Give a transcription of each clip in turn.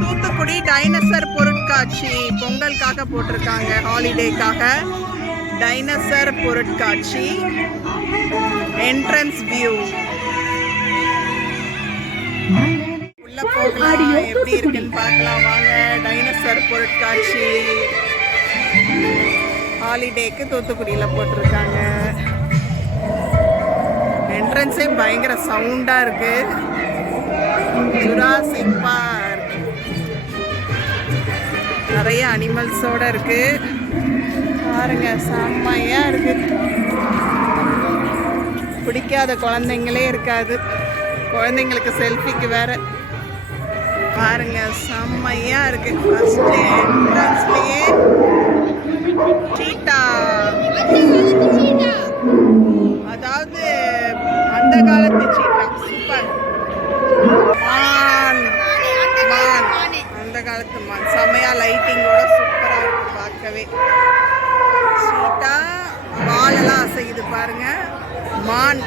Thoothukudi dinosaur பொருட்காட்சி பொங்கலுக்காக போட்டிருக்காங்க, ஹாலிடேக்காக. Dinosaur பொருட்காட்சி என்ட்ரன்ஸ் வியூ. உள்ள போகலாம், எப்படி இருக்குன்னு பார்க்கலாம் வாங்க. டைனோசர் பொருட்காட்சி ஹாலிடேக்கு தூத்துக்குடியில் போட்டிருக்காங்க. என்ட்ரன்ஸே பயங்கர சவுண்டாக இருக்கு. ஜுராசிக் பார்க் நிறைய அனிமல்ஸோட இருக்கு பாருங்க, செம்மையா இருக்கு. பிடிக்காத குழந்தைங்களே இருக்காது, குழந்தைங்களுக்கு செல்ஃபிக்கு வேற. பாருங்க செம்மையா இருக்கு. ஃபர்ஸ்ட் என்ட்ரன்ஸ்லயே சீட்டா, அதாவது அந்த காலத்து சீட்டா. சூப்பர். மான், அந்த காலத்து மான் செம்மையா லைட்டிங்கோட சூப்பரா இருக்கு பார்க்கவே. சீட்டா வாலெல்லாம் அசையுது பாருங்க. மான்.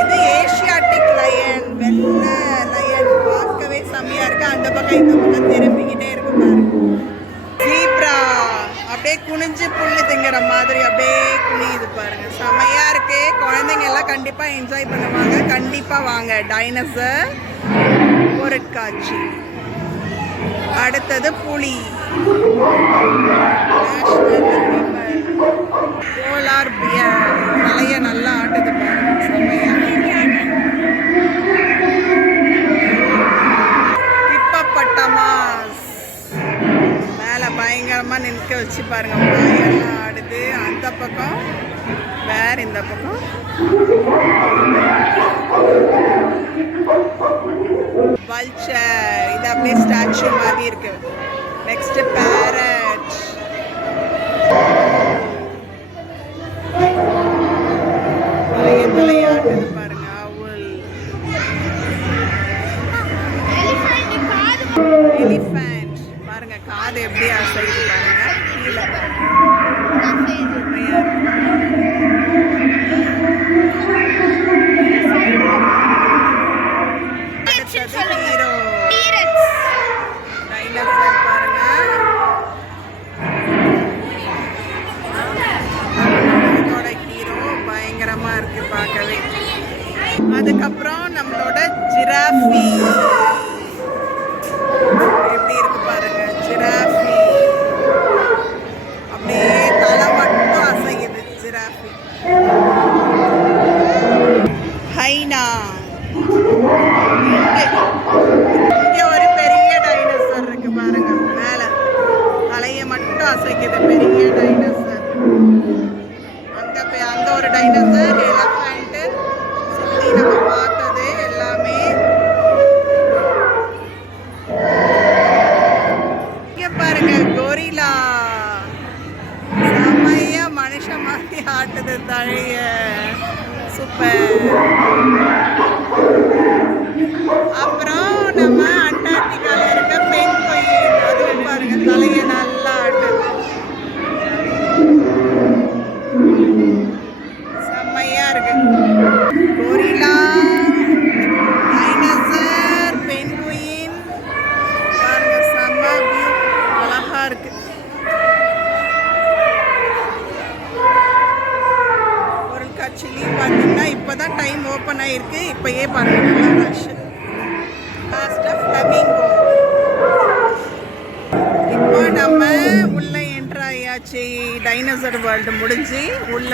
இது ஏசியாட்டிக் லயன், வெள்ளை லயன், பார்க்கவே செம்மையா இருக்கு. அந்த பக்கம் இந்த பக்கம் திரும்பிக்கிட்டே இருக்கு பாருங்க. ஜீப்ரா அப்படியே குனிஞ்சு புல்லு திங்கிற மாதிரி அப்படியே குனியுது பாருங்க, செம்மையா இருக்கு. குழந்தைங்க எல்லாம் கண்டிப்பா என்ஜாய் பண்ணுவாங்க, கண்டிப்பா வாங்க. டைனோசர் பொருட்காட்சி. அடுத்தது புலி, போலார் பியர், தலைய நல்லா ஆட்டுது பாருங்க, செம்மையா. ஹிப்போபொட்டமஸ் மேல பயங்கரமா நிற்க வச்சு பாருங்க, வாயெல்லாம் ஆடுது. அந்த பக்கம் வேற, இந்த பக்கம் வல்ச்சர். இது அப்படியே ஸ்டாச்சு மாதிரி இருக்கு. Next parrot. விளையாடுது பாருங்க, அவுல். எலிஃபண்ட் பாருங்க, காது எப்படி அசையுது பாருங்க. கீழே ஹீரோ டைனோசர் பாருங்க. இதோட ஹீரோ பயங்கரமா இருக்கு பார்க்கவே. அதுக்கப்புறம் நம்மளோட ஜிராஃபி எப்படி இருக்கு பாருங்க. ஜிராஃபி அப்படியே தலை மட்டும் அசையுது ஜிராஃபி. ஹைனா. இங்க ஒரு பெரிய டைனோசர் இருக்கு பாருங்க, மேல தலைய மட்டும் அசைக்குது, பெரிய டைனோசர். அங்க ஒரு டைனோசர், எலஃபண்ட், சுத்தி நம்ம பார்த்தது எல்லாமே. இங்க பாருங்க கொரில்லா, செம்மையா மனுஷன் மாதிரி ஆட்டுது தலைய, சூப்பர். அப்புறம் நம்ம அண்டார்டிகால இருக்க பெங்குயின், அதுவும் பாருங்க தலைய நல்லா ஆட்டுது, செம்மையா இருக்கு. கொரில்லா, டைனோசர், பெங்குயின் பாருங்க, செம்ம வியூ, அழகா இருக்கு. பொருட்காட்சிலையும் பார்த்தீங்கன்னா இப்போதான் டைம் ஓப்பன் ஆயிருக்கு, இப்பயே பாருங்க நல்லா ரஷ். ஃப்ளமிங்கோ. இப்போ நம்ம உள்ள என்ட்ரு ஆயாச்சு. டைனோசர் வேர்ல்டு முடிஞ்சு உள்ள,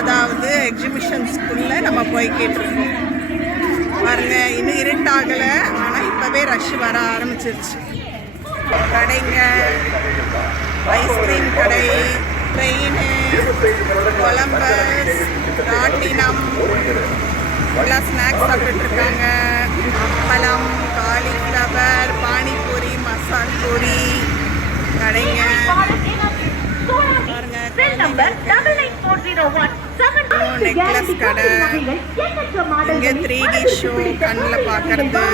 அதாவது எக்ஸிபிஷன்ஸ்குள்ள நம்ம போய்கிட்டு இருக்கோம் பாருங்க. இன்னும் இருட்டாகலை, ஆனால் இப்போவே ரஷ் வர ஆரம்பிச்சிருச்சு. கடைங்க, ஐஸ்கிரீம் கடை, ட்ரெயின், கொலம்பஸ், ராட்டினம், எல்லாம் ஸ்நாக்ஸ் சாப்பிட்டுட்டு இருக்காங்க. அப்பளம், காலிஃப்ளவர், பானிபூரி, மசால் பூரி கடைங்க பாருங்க. நெக்லஸ் கடை, இங்கே 3D ஷோ கண்ணில் பார்க்கறது,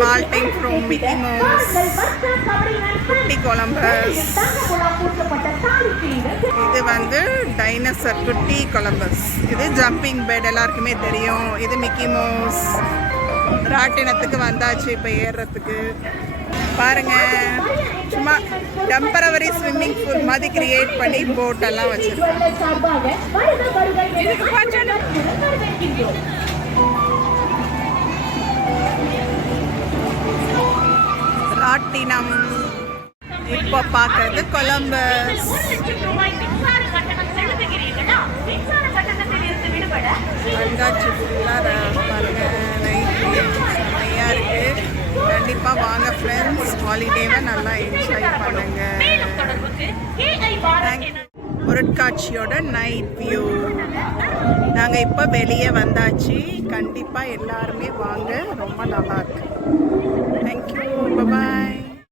மால்டிங் ஃப்ரம் மிக்கி மவுஸ், குட்டி கொலம்பஸ். இது வந்து டைனோசர் குட்டி கொலம்பஸ். இது ஜம்பிங் பெட், எல்லாருக்குமே தெரியும். இது மிக்கி மவுஸ். ராட்டினத்துக்கு வந்தாச்சு இப்போ ஏறுறதுக்கு. பாருங்க, சும்மா டெம்பரவரி ஸ்விம்மிங் பூல் மாதிரி கிரியேட் பண்ணி போட்டெல்லாம் வச்சிருக்காங்க. ராட்டினம் இப்போ பார்க்கறது கொலம்பஸ். கண்காட்சி ஃபுல்லாக பாருங்க, செம்மையாக இருக்குது. கண்டிப்பாக வாங்க ஃப்ரெண்ட்ஸ், ஹாலிடேவை நல்லா என்ஜாய் பண்ணுங்க. பொருட்காட்சியோட நைட் வியூ. நாங்கள் இப்போ வெளியே வந்தாச்சு. கண்டிப்பாக எல்லாருமே வாங்க, ரொம்ப நல்லா இருக்கு. தேங்க்யூ, பாய்.